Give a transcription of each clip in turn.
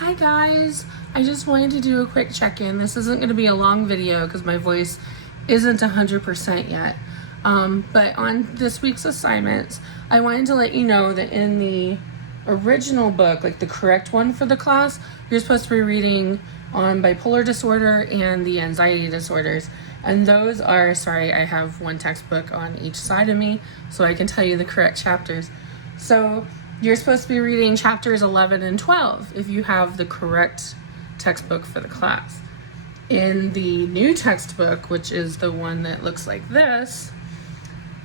Hi guys, I just wanted to do a quick check-in. This isn't going to be a long video because my voice isn't 100% yet. But on this week's assignments, I wanted to let you know that in the original book, like the correct one for the class, you're supposed to be reading on bipolar disorder and the anxiety disorders. And those are, sorry, I have one textbook on each side of me so I can tell you the correct chapters. So you're supposed to be reading chapters 11 and 12 if you have the correct textbook for the class. In the new textbook, which is the one that looks like this,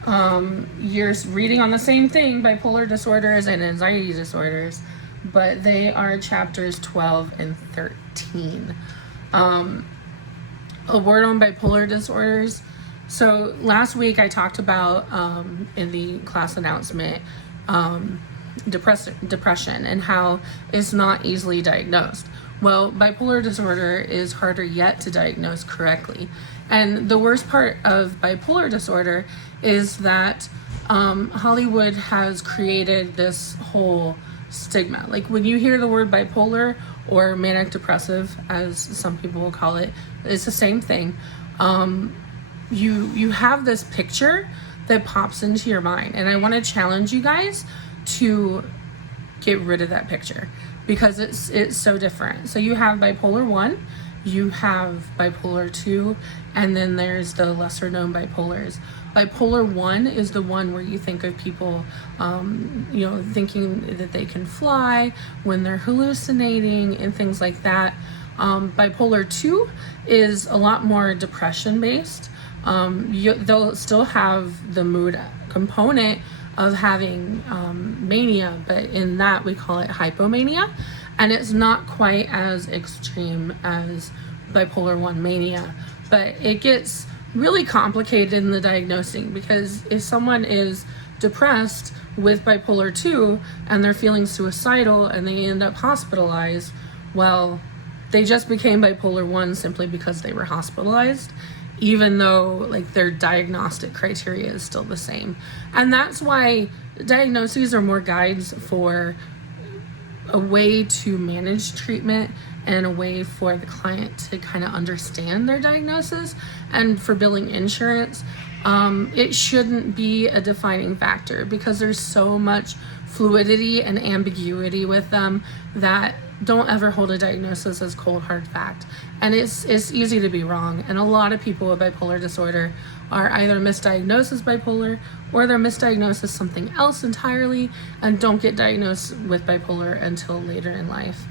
you're reading on the same thing, bipolar disorders and anxiety disorders, but they are chapters 12 and 13. A word on bipolar disorders. So last week I talked about in the class announcement depression and how it's not easily diagnosed. Well, bipolar disorder is harder yet to diagnose correctly. And the worst part of bipolar disorder is that Hollywood has created this whole stigma. Like when you hear the word bipolar or manic depressive, as some people will call it, it's the same thing. You have this picture that pops into your mind, and I want to challenge you guys to get rid of that picture because it's so different. So you have bipolar 1, you have bipolar 2, and then there's the lesser known bipolars. Bipolar 1 is the one where you think of people thinking that they can fly, when they're hallucinating and things like that. Bipolar 2 is a lot more depression based. They'll still have the mood component of having mania, but in that we call it hypomania, and it's not quite as extreme as bipolar 1 mania, but it gets really complicated in the diagnosing because if someone is depressed with bipolar 2 and they're feeling suicidal and they end up hospitalized, well, they just became bipolar 1 simply because they were hospitalized, even though like their diagnostic criteria is still the same. And that's why diagnoses are more guides for a way to manage treatment and a way for the client to kind of understand their diagnosis. And for billing insurance, it shouldn't be a defining factor because there's so much fluidity and ambiguity with them that don't ever hold a diagnosis as cold hard fact. And it's easy to be wrong. And a lot of people with bipolar disorder are either misdiagnosed as bipolar or they're misdiagnosed as something else entirely and don't get diagnosed with bipolar until later in life.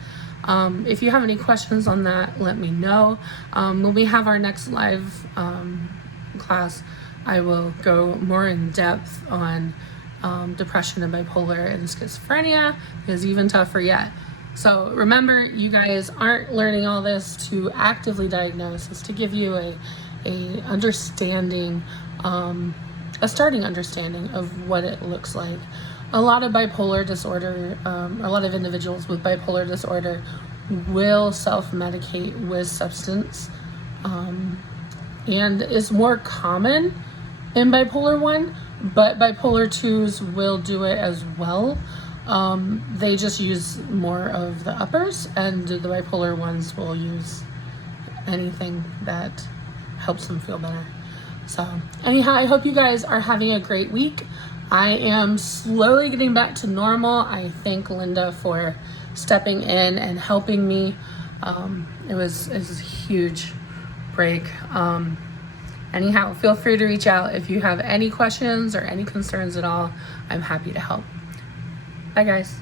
If you have any questions on that, let me know. When we have our next live class, I will go more in depth on depression and bipolar and schizophrenia. It's even tougher yet. So remember, you guys aren't learning all this to actively diagnose. It's to give you a understanding, a starting understanding of what it looks like. A lot of bipolar disorder, a lot of individuals with bipolar disorder will self-medicate with substance, and is more common in bipolar 1, but bipolar 2s will do it as well. They just use more of the uppers, and the bipolar 1s will use anything that helps them feel better. So anyhow, I hope you guys are having a great week. I am slowly getting back to normal. I thank Linda for stepping in and helping me. It was a huge break. Anyhow, feel free to reach out if you have any questions or any concerns at all. I'm happy to help. Bye guys.